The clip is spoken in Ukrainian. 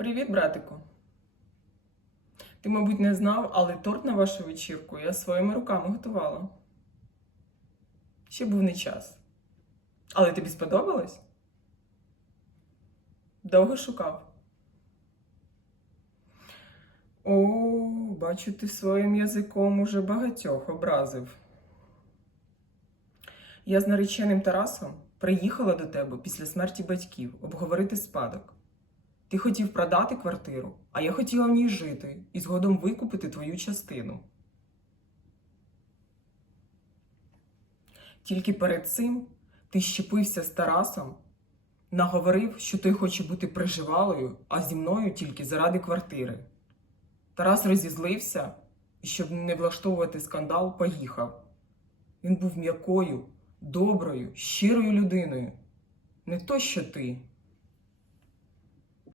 Привіт, братику. Ти, мабуть, не знав, але торт на вашу вечірку я своїми руками готувала. Ще був не час. Але тобі сподобалось? Довго шукав. О, бачу, ти своїм язиком уже багатьох образив. Я з нареченим Тарасом приїхала до тебе після смерті батьків обговорити спадок. Ти хотів продати квартиру, а я хотіла в ній жити і згодом викупити твою частину. Тільки перед цим ти щепився з Тарасом, наговорив, що той хоче бути приживалою, а зі мною тільки заради квартири. Тарас розізлився і, щоб не влаштовувати скандал, поїхав. Він був м'якою, доброю, щирою людиною. Не то, що ти.